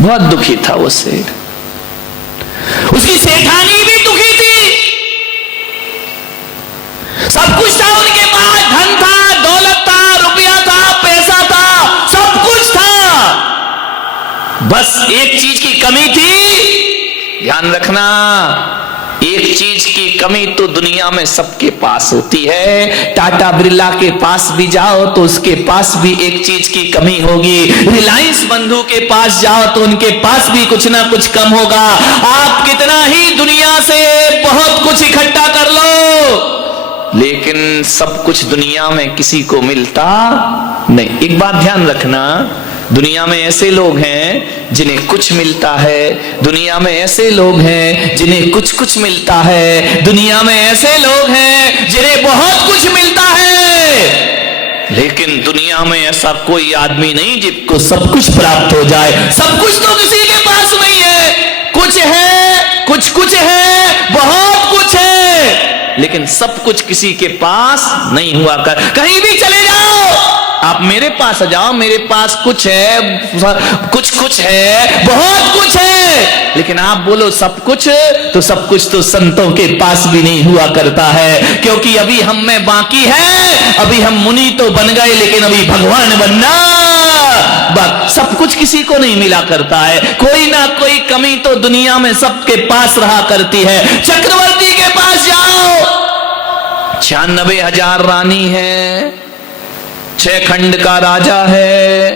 बहुत दुखी था वो सेठ। उसकी सेठानी भी दुखी थी। सब कुछ था उनके पास, धन था, दौलत था, रुपया था, पैसा था, सब कुछ था, बस एक चीज की कमी थी। ध्यान रखना, एक चीज की कमी तो दुनिया में सबके पास होती है। टाटा बिरला के पास भी जाओ तो उसके पास भी एक चीज की कमी होगी। रिलायंस बंधु के पास जाओ तो उनके पास भी कुछ ना कुछ कम होगा। आप कितना ही दुनिया से बहुत कुछ इकट्ठा कर लो, लेकिन सब कुछ दुनिया में किसी को मिलता नहीं। एक बात ध्यान रखना, दुनिया में ऐसे लोग हैं जिन्हें कुछ मिलता है, दुनिया में ऐसे लोग हैं जिन्हें कुछ कुछ मिलता है, दुनिया में ऐसे लोग हैं जिन्हें बहुत कुछ मिलता है, लेकिन दुनिया में ऐसा कोई आदमी नहीं जिसको सब कुछ प्राप्त हो जाए। सब कुछ तो किसी के पास नहीं है, कुछ है, कुछ है, बहुत कुछ है, लेकिन सब कुछ किसी के पास नहीं हुआ कर। कहीं भी चले जाओ, आप मेरे पास आ जाओ, मेरे पास कुछ है, कुछ है, बहुत कुछ है, लेकिन आप बोलो सब कुछ, तो सब कुछ तो संतों के पास भी नहीं हुआ करता है। क्योंकि अभी हम में बाकी है, अभी हम मुनि तो बन गए, लेकिन अभी भगवान बनना सब कुछ किसी को नहीं मिला करता है। कोई ना कोई कमी तो दुनिया में सबके पास रहा करती है। चक्रवर्ती के पास जाओ, 96,000 रानी है, 6 खंड का राजा है,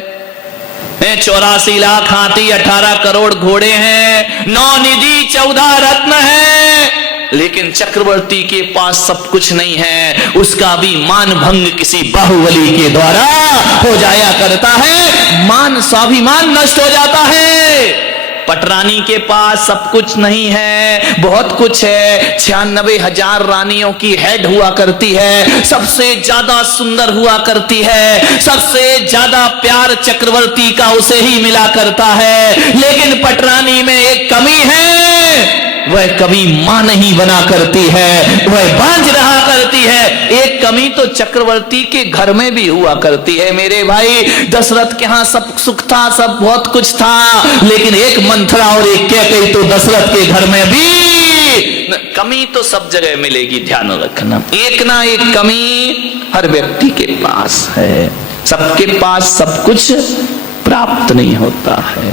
84 लाख हाथी, 18 करोड़ घोड़े हैं, 9 निधि, 14 रत्न है, लेकिन चक्रवर्ती के पास सब कुछ नहीं है। उसका भी मान भंग किसी बाहुबली के द्वारा हो जाया करता है, मान स्वाभिमान नष्ट हो जाता है। पटरानी के पास सब कुछ नहीं है, बहुत कुछ है, 96,000 रानियों की हेड हुआ करती है, सबसे ज्यादा सुंदर हुआ करती है, सबसे ज्यादा प्यार चक्रवर्ती का उसे ही मिला करता है। लेकिन पटरानी में एक कमी है, वह कभी मां नहीं बना करती है, वह बांझ रहा करती है। एक कमी तो चक्रवर्ती के घर में भी हुआ करती है मेरे भाई। दशरथ के यहां सब सुख था, सब बहुत कुछ था, लेकिन एक मंथरा और एक कैकेयी तो दशरथ के घर में भी कमी तो सब जगह मिलेगी। ध्यान रखना, एक ना एक कमी हर व्यक्ति के पास है। सबके पास सब कुछ प्राप्त नहीं होता है।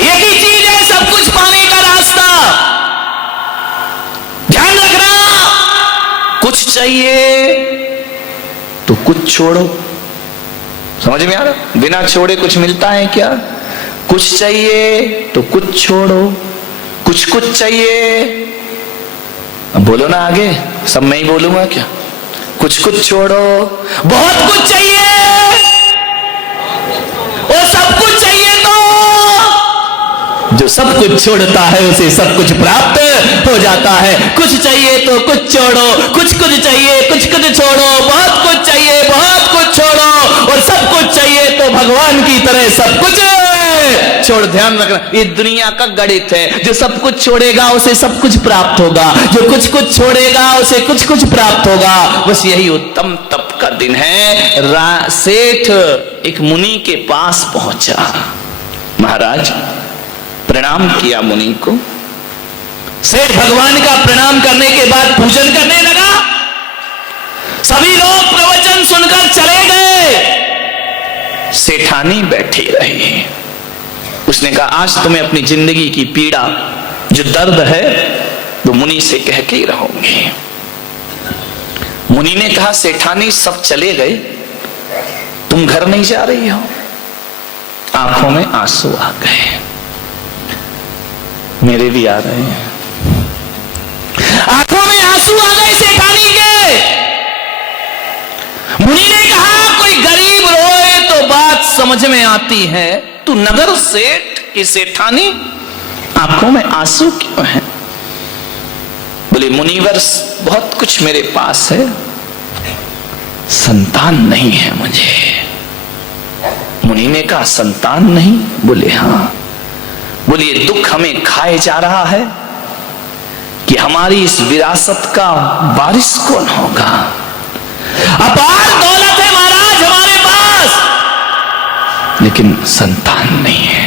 एक ही चीज है सब कुछ पाने का रास्ता। ध्यान रखना, कुछ चाहिए तो कुछ छोड़ो। समझ में आ रहा? बिना छोड़े कुछ मिलता है क्या? कुछ चाहिए तो कुछ छोड़ो, कुछ चाहिए। अब बोलो ना आगे, सब मैं ही बोलूंगा क्या? कुछ छोड़ो, बहुत कुछ चाहिए और सब कुछ चाहिए तो जो सब कुछ छोड़ता है उसे सब कुछ प्राप्त हो जाता है। कुछ चाहिए तो कुछ छोड़ो, कुछ चाहिए कुछ छोड़ो, बहुत कुछ चाहिए बहुत कुछ छोड़ो, और सब कुछ चाहिए तो भगवान की तरह सब कुछ छोड़। ध्यान रखना, ये दुनिया का गणित है। जो सब कुछ छोड़ेगा उसे सब कुछ प्राप्त होगा, जो कुछ छोड़ेगा उसे कुछ प्राप्त होगा। बस यही उत्तम तप का दिन है। सेठ एक मुनि के पास पहुंचा, महाराज प्रणाम किया मुनि को। सेठ भगवान का प्रणाम करने के बाद पूजन करने लगा। सभी लोग प्रवचन सुनकर चले गए, सेठानी बैठी रही। उसने कहा आज तुम्हें अपनी जिंदगी की पीड़ा, जो दर्द है, वो मुनि से कह के ही रहोगे। मुनि ने कहा सेठानी सब चले गए, तुम घर नहीं जा रही हो? आंखों में आंसू आ गए, मेरे भी आ रहे हैं। आंखों में आंसू आ गए सेठानी के। मुनि ने कहा कोई गरीब रोए तो बात समझ में आती है, तू नगर सेठ की सेठानी, आंखों में आंसू क्यों है? बोले मुनिवर बहुत कुछ मेरे पास है, संतान नहीं है मुझे। मुनि ने कहा संतान नहीं? बोले हाँ। बोलिए दुख हमें खाए जा रहा है कि हमारी इस विरासत का वारिस कौन होगा? अपार दौलत है महाराज हमारे पास, लेकिन संतान नहीं है।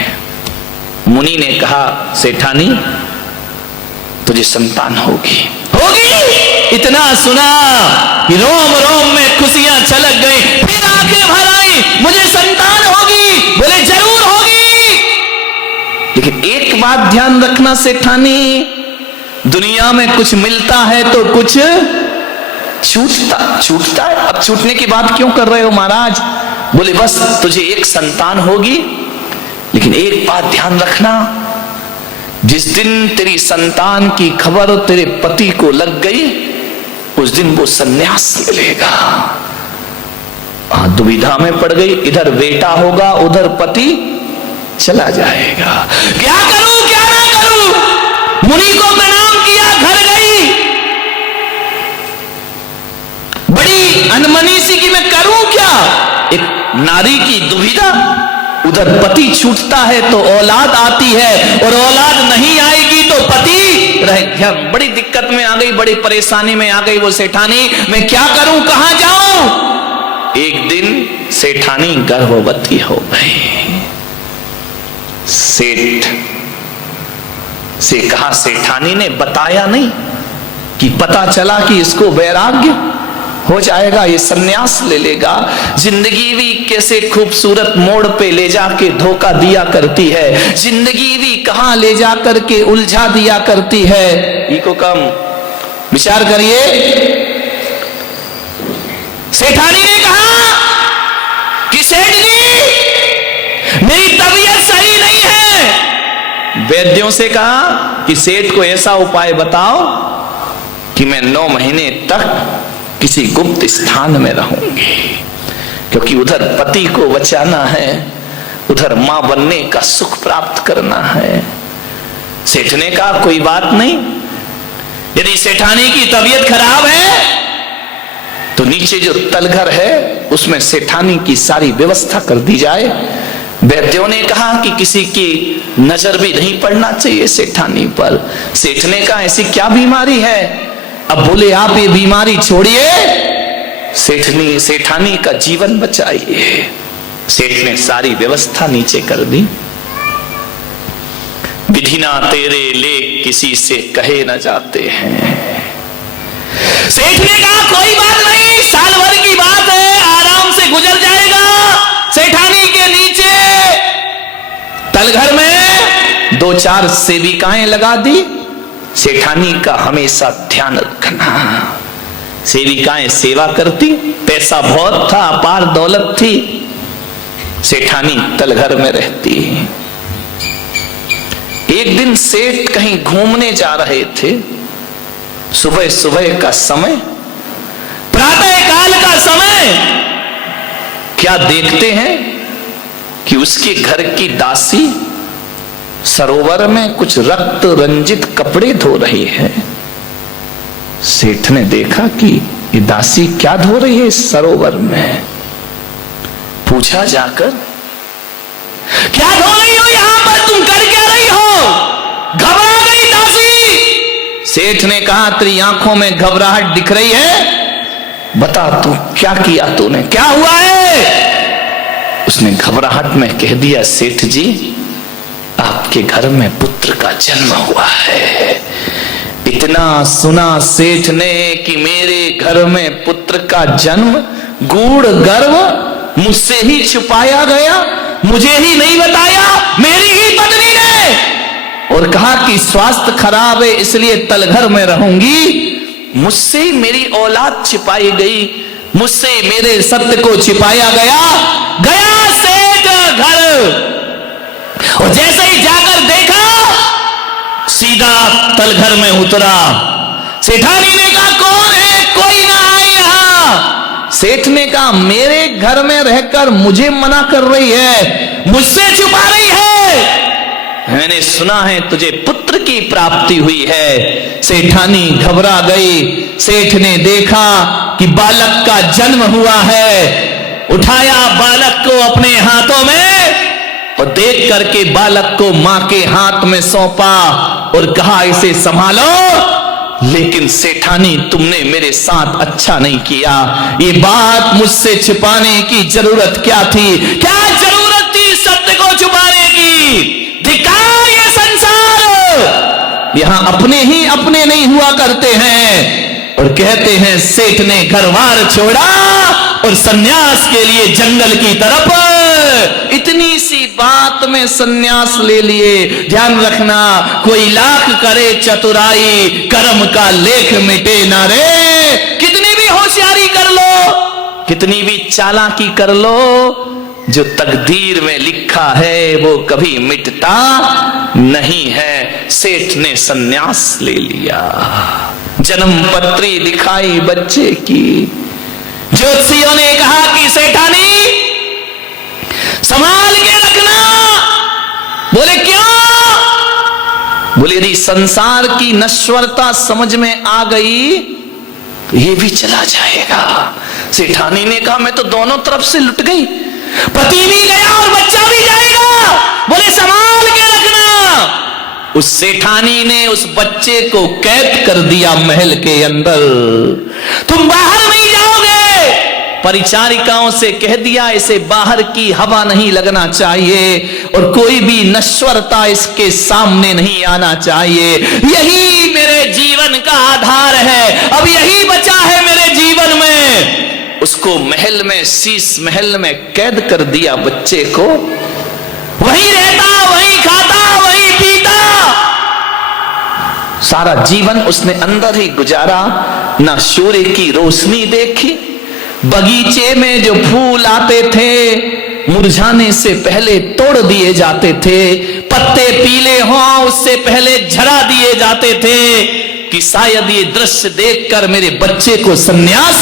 मुनि ने कहा, सेठानी तुझे संतान होगी। इतना सुना कि रोम रोम में खुशियां छलक गई, फिर आंखें भर आई, मुझे संतान होगी। बोले जरूर होगी, लेकिन एक बात ध्यान रखना सेठानी, दुनिया में कुछ मिलता है तो कुछ छूटता है। अब छूटने की बात क्यों कर रहे हो महाराज? बोले बस तुझे एक संतान होगी, लेकिन एक बात ध्यान रखना, जिस दिन तेरी संतान की खबर तेरे पति को लग गई, उस दिन वो संन्यास मिलेगा। दुविधा में पड़ गई, इधर बेटा होगा, उधर पति चला जाएगा। क्या करूं क्या ना करूं? मुनि को प्रणाम किया, घर गई, बड़ी अनमनी सी कि मैं करूं क्या। एक नारी की दुविधा, उधर पति छूटता है तो औलाद आती है, और औलाद नहीं आएगी तो पति रह। बड़ी दिक्कत में आ गई, बड़ी परेशानी में आ गई वो सेठानी, मैं क्या करूं, कहां जाऊं। एक दिन सेठानी गर्भवती हो गई। सेठ से कहा, सेठानी ने बताया नहीं कि पता चला कि इसको वैराग्य हो जाएगा, ये सन्यास ले लेगा। जिंदगी भी कैसे खूबसूरत मोड़ पे ले जाके धोखा दिया करती है, जिंदगी भी कहां ले जा करके उलझा दिया करती है। इको कम विचार करिए। सेठानी ने कहा कि सेठ जी मेरी तबीयत सही नहीं है। वैद्यों से कहा कि सेठ को ऐसा उपाय बताओ कि मैं 9 महीने तक किसी गुप्त स्थान में रहूंगी, क्योंकि उधर पति को बचाना है, उधर मां बनने का सुख प्राप्त करना है। सेठ ने कहा कोई बात नहीं, यदि सेठानी की तबीयत खराब है तो नीचे जो तलघर है उसमें सेठानी की सारी व्यवस्था कर दी जाए। वैद्यों ने कहा कि किसी की नजर भी नहीं पड़ना चाहिए सेठानी पर। सेठ ने कहा ऐसी क्या बीमारी है? अब बोले आप ये बीमारी छोड़िए, सेठानी का जीवन बचाइए। सेठ ने सारी व्यवस्था नीचे कर दी। विधि ना तेरे लेख किसी से कहे न जाते हैं। सेठ ने कहा कोई बात नहीं, साल भर की बात है, आराम से गुजर जाएगा। सेठानी के नीचे तलघर में 2-4 सेविकाएं लगा दी। सेठानी का हमेशा ध्यान रखना। सेविकाएं सेवा करती, पैसा बहुत था, अपार दौलत थी, सेठानी तलघर में रहती। एक दिन सेठ कहीं घूमने जा रहे थे, सुबह सुबह का समय, प्रातः काल का समय। क्या देखते हैं कि उसके घर की दासी सरोवर में कुछ रक्त रंजित कपड़े धो रही है। सेठ ने देखा कि ये दासी क्या धो रही है इस सरोवर में। पूछा जाकर, क्या धो रही हो यहां पर, तुम कर क्या रही हो? घबरा गई दासी। सेठ ने कहा तेरी आंखों में घबराहट दिख रही है, बता तू क्या किया तूने, क्या हुआ है? उसने घबराहट में कह दिया, सेठ जी आपके घर में पुत्र का जन्म हुआ है। इतना सुना सेठ ने कि मेरे घर में पुत्र का जन्म, गूढ़ गर्व मुझसे ही छुपाया गया, मुझे ही नहीं बताया, मेरी ही पत्नी ने, और कहा कि स्वास्थ्य खराब है इसलिए तलघर में रहूंगी। मुझसे ही मेरी औलाद छिपाई गई, मुझसे मेरे सत्य को छिपाया गया। गया सेठ घर, और जैसे ही जाकर देखा, सीधा तलघर में उतरा। सेठानी ने कहा कौन है, कोई ना आए यहां। सेठ ने कहा मेरे घर में रहकर मुझे मना कर रही है, मुझसे छुपा रही है। मैंने सुना है तुझे पुत्र की प्राप्ति हुई है। सेठानी घबरा गई। सेठ ने देखा कि बालक का जन्म हुआ है, उठाया बालक को अपने हाथों में और देख करके बालक को मां के हाथ में सौंपा और कहा इसे संभालो। लेकिन सेठानी तुमने मेरे साथ अच्छा नहीं किया, ये बात मुझसे छिपाने की जरूरत क्या थी? क्या जरूरत थी जहां अपने ही अपने नहीं हुआ करते हैं और कहते हैं सेठ ने घरबार छोड़ा और सन्यास के लिए जंगल की तरफ। इतनी सी बात में सन्यास ले लिए। ध्यान रखना, कोई लाख करे चतुराई, कर्म का लेख मिटे ना रे। कितनी भी होशियारी कर लो, कितनी भी चालाकी कर लो, जो तकदीर में लिखा है वो कभी मिटता नहीं है। सेठ ने सन्यास ले लिया, जन्म पत्री दिखाई बच्चे की। ज्योतिषियों ने कहा कि सेठानी संभाल के रखना। बोले क्यों? बोले यदि संसार की नश्वरता समझ में आ गई ये भी चला जाएगा। सेठानी ने कहा मैं तो दोनों तरफ से लुट गई, पति भी गया और बच्चा भी जाएगा। बोले संभाल के रखना। उस सेठानी ने उस बच्चे को कैद कर दिया महल के अंदर। तुम बाहर नहीं जाओगे। परिचारिकाओं से कह दिया इसे बाहर की हवा नहीं लगना चाहिए और कोई भी नश्वरता इसके सामने नहीं आना चाहिए। यही मेरे जीवन का आधार है, अब यही बचा है मेरे जीवन में। उसको महल में, शीश महल में कैद कर दिया बच्चे को। वहीं रहता, वहीं खाता, वहीं पीता, सारा जीवन उसने अंदर ही गुजारा। ना सूर्य की रोशनी देखी। बगीचे में जो फूल आते थे मुरझाने से पहले तोड़ दिए जाते थे, पत्ते पीले हों उससे पहले झड़ा दिए जाते थे कि शायद ये दृश्य देखकर मेरे बच्चे को सन्यास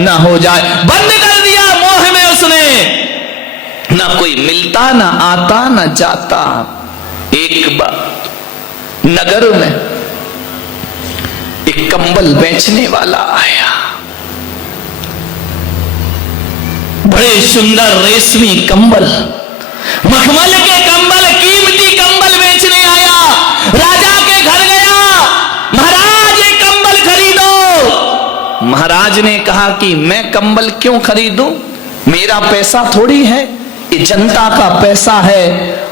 ना हो जाए। बंद कर दिया मोह में उसने। ना कोई मिलता, ना आता, ना जाता। एक बार नगर में एक कंबल बेचने वाला आया। बड़े सुंदर रेशमी कंबल, मखमल के कंबल, कीमती कंबल बेचने आया। राजा के घर गया, महाराज ये कंबल खरीदो। महाराज ने कहा कि मैं कंबल क्यों खरीदूं, मेरा पैसा थोड़ी है, ये जनता का पैसा है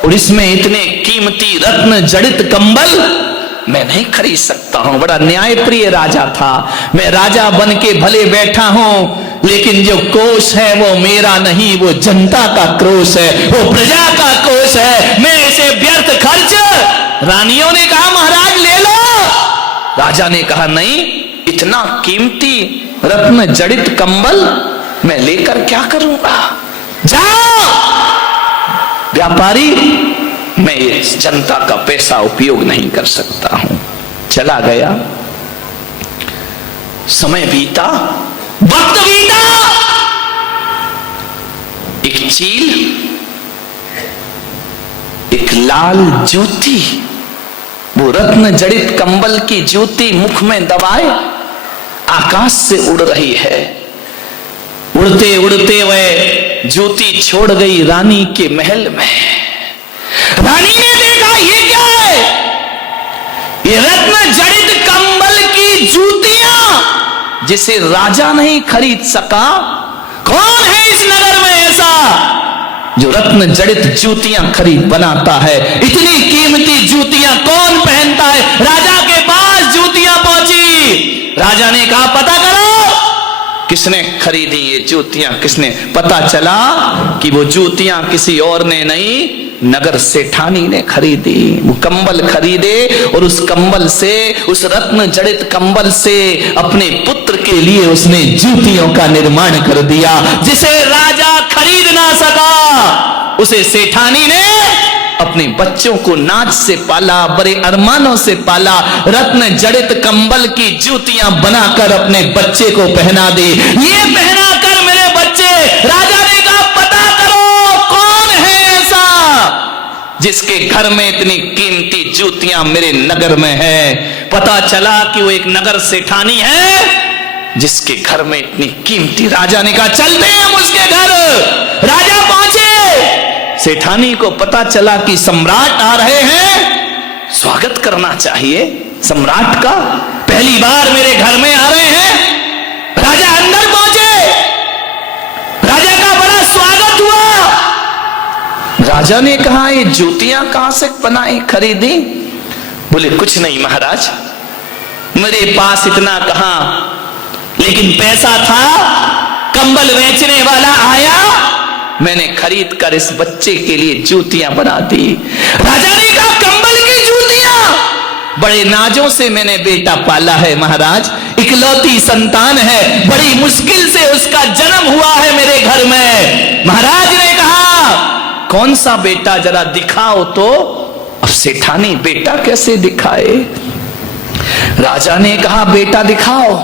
और इसमें इतने कीमती रत्न जड़ित कंबल मैं नहीं खरीद सकता हूं। बड़ा न्यायप्रिय राजा था। मैं राजा बन के भले बैठा हूं लेकिन जो कोष है वो मेरा नहीं, वो जनता का कोष है, वो प्रजा का कोष है। मैं इसे व्यर्थ खर्च। रानियों ने कहा महाराज ले लो। राजा ने कहा नहीं, इतना कीमती रत्न जड़ित कंबल मैं लेकर क्या करूंगा। जाओ व्यापारी, मैं इस जनता का पैसा उपयोग नहीं कर सकता हूं। चला गया। समय बीता, वक्त बीता। एक चील, एक लाल ज्योति, वो रत्न जड़ित कंबल की ज्योति मुख में दबाए आकाश से उड़ रही है। उड़ते उड़ते वह ज्योति छोड़ गई रानी के महल में। रानी ने देखा ये क्या है, ये रत्न जड़ित कंबल की जूतियां जिसे राजा नहीं खरीद सका। कौन है इस नगर में ऐसा जो रत्न जड़ित जूतियां खरीद बनाता है। इतनी कीमती जूतियां कौन पहनता है। राजा के पास जूतियां पहुंची। राजा ने कहा पता करो किसने खरीदी ये जूतियां, किसने। पता चला कि वो जूतियां किसी और ने नहीं, नगर सेठानी ने खरीदी। वो कंबल खरीदे और उस कंबल से, उस रत्न जड़ित कंबल से अपने पुत्र के लिए उसने जूतियों का निर्माण कर दिया। जिसे राजा खरीद ना सका उसे सेठानी ने अपने बच्चों को नाच से पाला, बड़े अरमानों से पाला। रत्न जड़ित कंबल की जूतियां बनाकर अपने बच्चे को पहना दी। ये पहना कर मेरे बच्चे, राजा ने कहा पता करो कौन है ऐसा जिसके घर में इतनी कीमती जूतियां मेरे नगर में है। पता चला कि वो एक नगर सेठानी है जिसके घर में इतनी कीमती। राजा ने कहा चलते हैं हम उसके घर। राजा पहुंचे। सेठानी को पता चला कि सम्राट आ रहे हैं, स्वागत करना चाहिए सम्राट का। पहली बार मेरे घर में आ रहे हैं। राजा अंदर पहुंचे। राजा का बड़ा स्वागत हुआ। राजा ने कहा ये जूतियां कहां से बनाई, खरीदी। बोले कुछ नहीं महाराज, मेरे पास इतना कहां, लेकिन पैसा था, कंबल बेचने वाला आया, मैंने खरीद कर इस बच्चे के लिए जूतियां बना दी। राजा ने कहा कंबल की जूतियां, बड़े नाजों से मैंने बेटा पाला है महाराज, इकलौती संतान है, बड़ी मुश्किल से उसका जन्म हुआ है मेरे घर में। महाराज ने कहा कौन सा बेटा, जरा दिखाओ तो। अब सेठानी बेटा कैसे दिखाए? राजा ने कहा बेटा दिखाओ।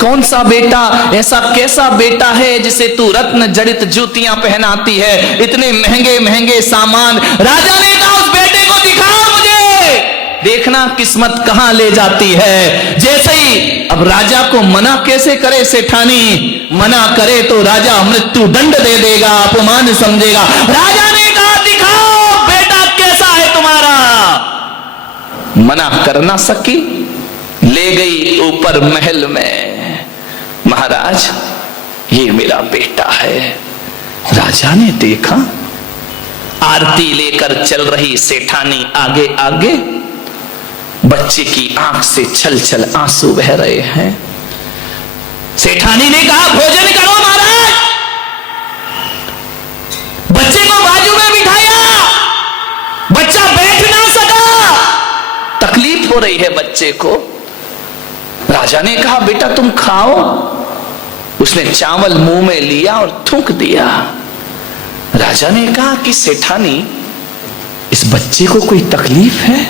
कौन सा बेटा, ऐसा कैसा बेटा है जिसे तू रत्न जड़ित जूतियां पहनाती है, इतने महंगे महंगे सामान। राजा ने कहा उस बेटे को दिखाओ मुझे, देखना किस्मत कहां ले जाती है। जैसे ही अब राजा को मना कैसे करे सेठानी, मना करे तो राजा मृत्यु दंड दे देगा, अपमान समझेगा। राजा ने कहा दिखाओ बेटा कैसा है तुम्हारा। मना कर ना सकी, ले गई ऊपर महल में। महाराज ये मेरा बेटा है। राजा ने देखा आरती लेकर चल रही सेठानी आगे आगे, बच्चे की आंख से छल छल आंसू बह रहे हैं। सेठानी ने कहा भोजन करो महाराज। बच्चे को बाजू में बिठाया, बच्चा बैठ ना सका, तकलीफ हो रही है बच्चे को। राजा ने कहा बेटा तुम खाओ। उसने चावल मुंह में लिया और थूक दिया। राजा ने कहा कि सेठानी इस बच्चे को कोई तकलीफ है?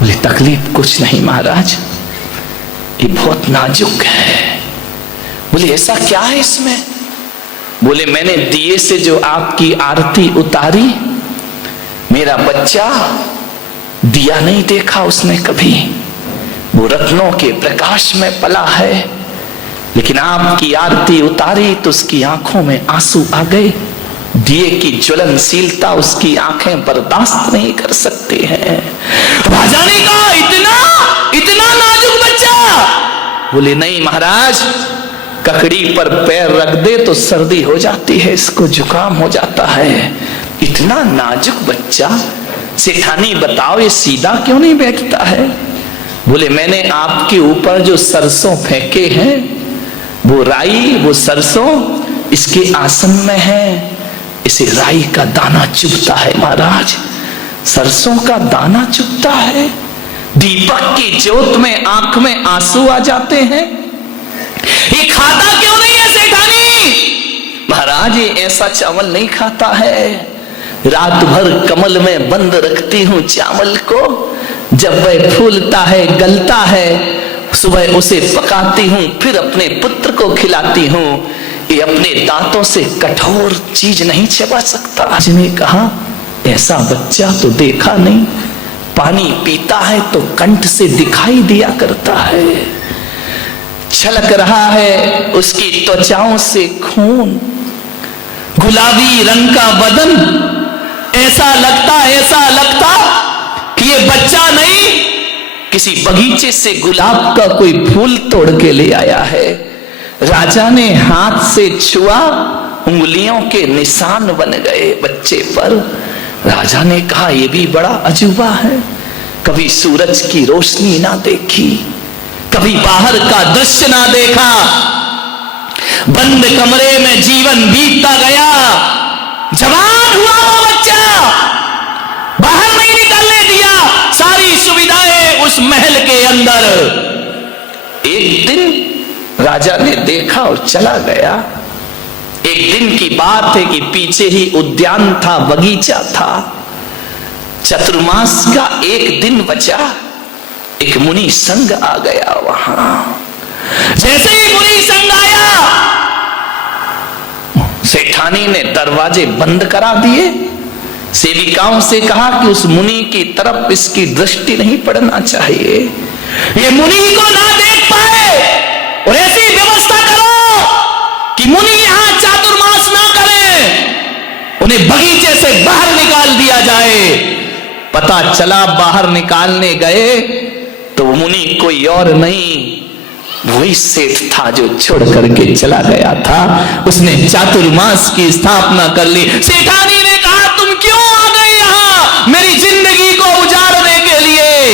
बोले तकलीफ कुछ नहीं महाराज, ये बहुत नाजुक है। बोले ऐसा क्या है इसमें? बोले मैंने दिए से जो आपकी आरती उतारी, मेरा बच्चा दिया नहीं देखा उसने कभी, वो रत्नों के प्रकाश में पला है, लेकिन आपकी आरती उतारी तो उसकी आंखों में आंसू आ गए। दिए की ज्वलनशीलता उसकी आंखें बर्दाश्त नहीं कर सकती हैं। राजा ने कहा इतना इतना नाजुक बच्चा? बोले नहीं महाराज, ककड़ी पर पैर रख दे तो सर्दी हो जाती है, इसको जुकाम हो जाता है। इतना नाजुक बच्चा, सेठानी बताओ ये सीधा क्यों नहीं बैठता है? बोले मैंने आपके ऊपर जो सरसों फेंके हैं, वो राई वो सरसों इसके आसन में है, इसे राई का दाना चुभता है महाराज, सरसों का दाना चुभता है। दीपक की ज्योत में आंख में आंसू आ जाते हैं। ये खाता क्यों नहीं है सेठानी? महाराज ये ऐसा चावल नहीं खाता है, रात भर कमल में बंद रखती हूं चावल को, जब वह फूलता है गलता है, सुबह उसे पकाती हूं, फिर अपने पुत्र को खिलाती हूं। ये अपने दांतों से कठोर चीज नहीं चबा सकता। आज ने कहा ऐसा बच्चा तो देखा नहीं, पानी पीता है तो कंठ से दिखाई दिया करता है, छलक रहा है उसकी त्वचाओं से खून, गुलाबी रंग का बदन, ऐसा लगता कि ये बच्चा नहीं, किसी बगीचे से गुलाब का कोई फूल तोड़ के ले आया है। राजा ने हाथ से छुआ, उंगलियों के निशान बन गए बच्चे पर। राजा ने कहा यह भी बड़ा अजूबा है, कभी सूरज की रोशनी ना देखी, कभी बाहर का दृश्य ना देखा, बंद कमरे में जीवन बीतता गया, जवान हुआ वो बच्चा, बाहर नहीं निकलने दिया, सारी सुविधाएं उस महल के अंदर। एक दिन राजा ने देखा और चला गया। एक दिन की बात है कि पीछे ही उद्यान था, बगीचा था, चतुर्मास का एक दिन बचा, एक मुनि संघ आ गया वहां। जैसे ही मुनि संघ आया, सेठानी ने दरवाजे बंद करा दिए, सेविकाओं से कहा कि उस मुनि की तरफ इसकी दृष्टि नहीं पड़ना चाहिए, ये मुनि को ना देख पाए, और ऐसी व्यवस्था करो कि मुनि यहां चातुर्मास ना करें, उन्हें बगीचे से बाहर निकाल दिया जाए। पता चला बाहर निकालने गए तो मुनि कोई और नहीं, वही सेठ था जो छोड़ करके चला गया था। उसने चातुर्मास की स्थापना कर ली। सेठानी ने कहा तुम क्यों आ गए यहां मेरी जिंदगी को उजाड़ने के लिए?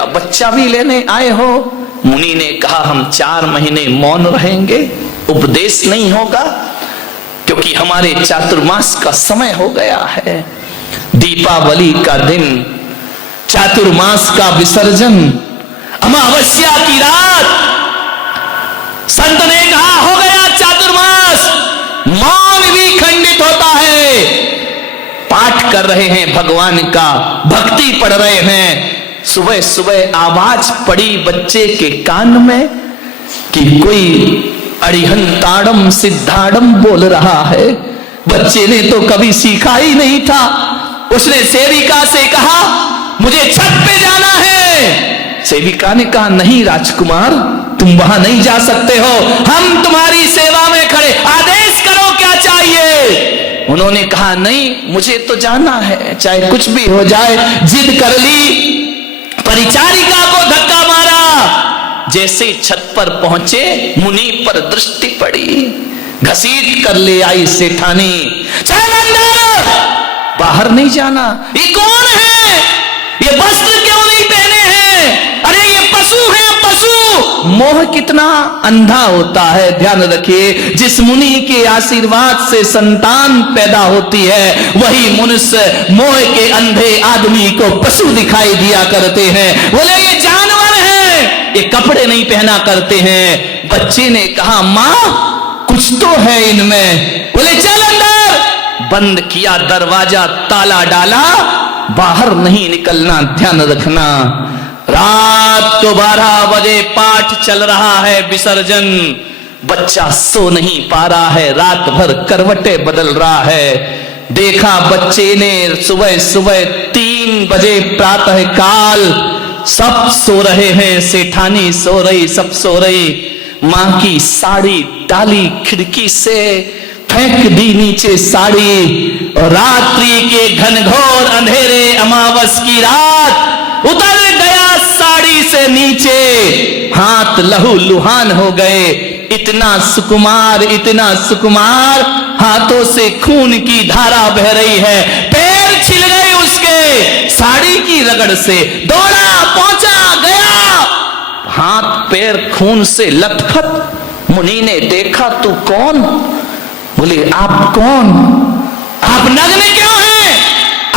क्या बच्चा भी लेने आए हो? मुनि ने कहा हम 4 महीने मौन रहेंगे, उपदेश नहीं होगा, क्योंकि हमारे चातुर्मास का समय हो गया है। दीपावली का दिन, चातुर्मास का विसर्जन, अमावस्या की रात, संत ने कहा हो गया चातुर्मास, मौन भी खंडित होता है। पाठ कर रहे हैं भगवान का, भक्ति पढ़ रहे हैं, सुबह सुबह आवाज पड़ी बच्चे के कान में कि कोई अरिहंताड़म सिद्धाड़म बोल रहा है। बच्चे ने तो कभी सीखा ही नहीं था। उसने सेविका से कहा मुझे छत पे जाना है। सेविका ने कहा नहीं राजकुमार, तुम वहां नहीं जा सकते हो, हम तुम्हारी सेवा में खड़े, आदेश करो क्या चाहिए। उन्होंने कहा नहीं मुझे तो जाना है, चाहे कुछ भी हो जाए। जिद कर ली, परिचारिका को धक्का मारा। जैसे छत पर पहुंचे मुनि पर दृष्टि पड़ी, घसीट कर ले आई सेठानी, चल अंदर, बाहर नहीं जाना। ये कौन है? ये वस्त्र क्यों नहीं पहने हैं? अरे ये पशु है, पशु। मोह कितना अंधा होता है, ध्यान रखिए। जिस मुनि के आशीर्वाद से संतान पैदा होती है, वही मनुष्य मोह के अंधे आदमी को पशु दिखाई दिया करते हैं। बोले ये जानवर है, ये कपड़े नहीं पहना करते हैं। बच्चे ने कहा मां कुछ तो है इनमें। बोले चल अंदर। बंद किया दरवाजा, ताला डाला, बाहर नहीं निकलना, ध्यान रखना। रात को 12 बजे पाठ चल रहा है, विसर्जन। बच्चा सो नहीं पा रहा है, रात भर करवटें बदल रहा है। देखा बच्चे ने सुबह सुबह 3 बजे प्रातः काल, सब सो रहे हैं, सेठानी सो रही, सब सो रही। मां की साड़ी डाली खिड़की से, फेंक दी नीचे साड़ी, और रात्रि के घनघोर अंधेरे अमावस की रात उतर गया साड़ी से नीचे। हाथ लहू लुहान हो गए। इतना सुकुमार, इतना सुकुमार, हाथों से खून की धारा बह रही है। पैर छिल गए उसके साड़ी की रगड़ से। दौड़ा, पहुंचा, गया, हाथ पैर खून से लथपथ। मुनि ने देखा तू कौन? बोले आप कौन? आप नग्न क्यों हैं?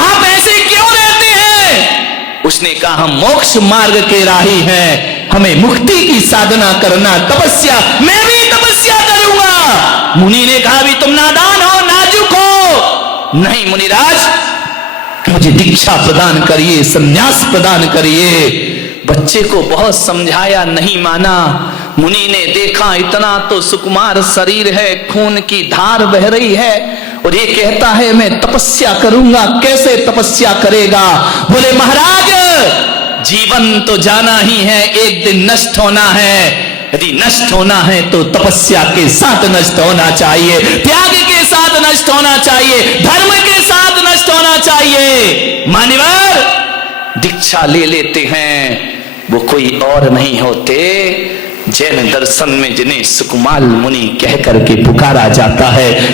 आप ऐसे क्यों रहते हैं? उसने कहा हम मोक्ष मार्ग के राही हैं, हमें मुक्ति की साधना करना, तपस्या, मैं भी तपस्या करूंगा। मुनि ने कहा भी तुम नादान हो, नाजुक हो। नहीं मुनिराज, मुझे दीक्षा प्रदान करिए, संन्यास प्रदान करिए। बच्चे को बहुत समझाया, नहीं माना। मुनि ने देखा इतना तो सुकुमार शरीर है, खून की धार बह रही है, और ये कहता है मैं तपस्या करूंगा। कैसे तपस्या करेगा? बोले महाराज जीवन तो जाना ही है, एक दिन नष्ट होना है। यदि नष्ट होना है तो तपस्या के साथ नष्ट होना चाहिए, त्याग के साथ नष्ट होना चाहिए, धर्म के साथ नष्ट होना चाहिए। मान्यवर दीक्षा ले लेते हैं, वो कोई और नहीं होते, जैन दर्शन में जिन्हें सुकुमार मुनि कह करके पुकारा जाता है।